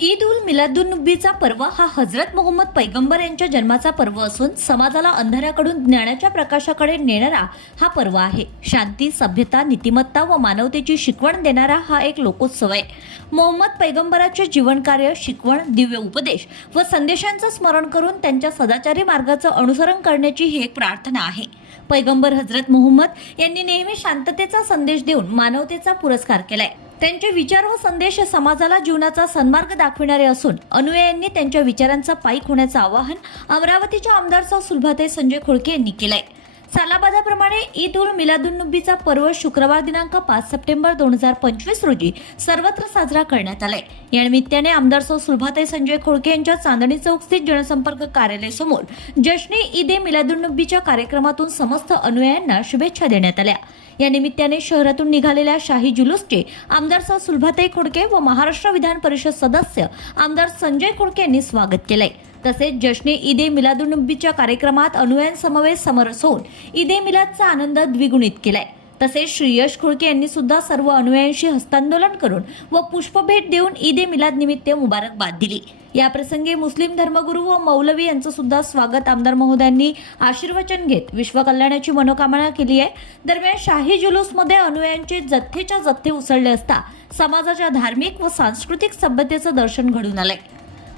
ईद उल मिलादुन्नबीचा पर्व हा हजरत मोहम्मद पैगंबर यांच्या जन्माचा पर्व असून समाजाला अंधाराकडून ज्ञानाच्या प्रकाशाकडे नेणारा हा पर्व आहे. शांती सभ्यता नीतिमत्ता व मानवतेची शिकवण देणारा हा एक लोकोत्सव आहे. मोहम्मद पैगंबराचे जीवनकार्य शिकवण दिव्य उपदेश व संदेशांचं स्मरण करून त्यांच्या सदाचारी मार्गाचं अनुसरण करण्याची ही एक प्रार्थना आहे. पैगंबर हजरत मोहम्मद यांनी नेहमी शांततेचा संदेश देऊन मानवतेचा पुरस्कार केलाय. त्यांचे विचार व संदेश समाजाला जीवनाचा सन्मार्ग दाखविणारे असून अनुयायांनी त्यांच्या विचारांचा पायीक होण्याचं आवाहन अमरावतीच्या आमदार सुलभाते संजय खोळके यांनी केलंय. सालाबाजाप्रमाणे ईद उल मिलादुन्नबीचा पर्व शुक्रवार दिनांक पाच सप्टेंबर दोन हजार पंचवीस रोजी सर्वत्र साजरा करण्यात आलाय. या निमित्ताने आमदार सौ सुलभाताई संजय खोडके यांच्या चांदणी चौक स्थित जनसंपर्क कार्यालयासमोर जश्ने ईद ए मिलादुन्नबीच्या कार्यक्रमातून समस्त अनुयायांना शुभेच्छा देण्यात आल्या. या निमित्ताने शहरातून निघालेल्या शाही जुलूसचे आमदार सौ सुलभाताई खोडके व महाराष्ट्र विधान परिषद सदस्य आमदार संजय खोडके यांनी स्वागत केलंय. तसेच जश्ने ईद ए कार्यक्रमात अनुयांसमवेत समरस होऊन ईद ए मिलादचा आनंद द्विगुणित केलाय. तसेच श्रीयश खुळके यांनी सुद्धा सर्व अनुयायांशी हस्तांदोलन करून व पुष्पभेट देऊन ईद ए मिलाद निमित्त मुबारकबाद दिली. या प्रसंगी मुस्लिम धर्मगुरू व मौलवी यांचं सुद्धा स्वागत आमदार महोदयांनी आशीर्वचन घेत विश्वकल्याणाची मनोकामना केली आहे. दरम्यान शाही जुलूसमध्ये अनुयायांचे जथ्थेच्या जथ्थे उसळले असता समाजाच्या धार्मिक व सांस्कृतिक सभ्यतेचं दर्शन घडून आलंय.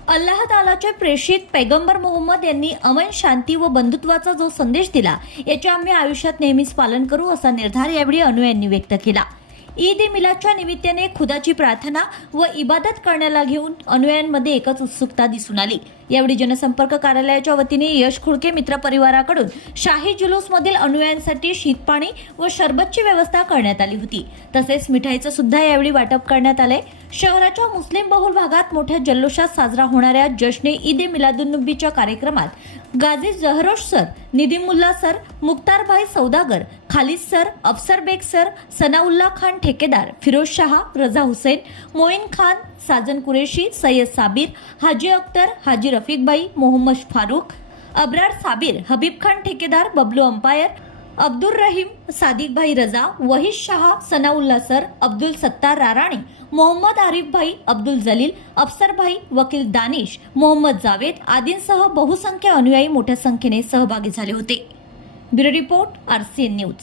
अल्लाह तालाच्या प्रेषित पैगंबर मोहम्मद यांनी अमन शांती व बंधुत्वाचा जो संदेश दिला याचे आम्ही आयुष्यात नेहमीच पालन करू असा निर्धार यावेळी अनुयांनी व्यक्त केला. ईद ए मिलादच्या निमित्ताने खुदाची प्रार्थना व इबादत करण्याला घेऊन अनुयायांमध्ये एकच उत्सुकता दिसून आली. यावेळी जनसंपर्क कार्यालयाच्या वतीने यश खुडके मित्र परिवाराकडून शाही जुलूसमधील अनुयायांसाठी शीतपाणी व शरबतची व्यवस्था करण्यात आली होती. तसेच मिठाईचं सुद्धा यावेळी वाटप करण्यात आले शहराच्या मुस्लिम बहुल भागात मोठ्या जल्लोषात साजरा होणाऱ्या जश्ने ईद ए मिलादुन्नबीच्या कार्यक्रमात Ghazi Jahrosh sir Nidimulla sir Mukhtarbhai Saudagar Khalid sir Afsar Baig sir Sanaullah Khan ठेकेदार फिरोज शहा रजा हुसेन मोईन खान साजन कुरेशी सय्यद साबिर हाजी अख्तर हाजी रफिकबाई मोहम्मद फारूक अब्रार साबिर हबीब खान ठेकेदार बबलू अंपायर अब्दुल रहीम सादिकभाई रजा वहीद शहा सनाउल्ला सर अब्दुल सत्तार राराणे मोहम्मद आरिफभाई अब्दुल जलील अफसरभाई वकील दानिश मोहम्मद जावेद आदींसह बहुसंख्य अनुयायी मोठ्या संख्येने सहभागी झाले होते. Bureau report N news.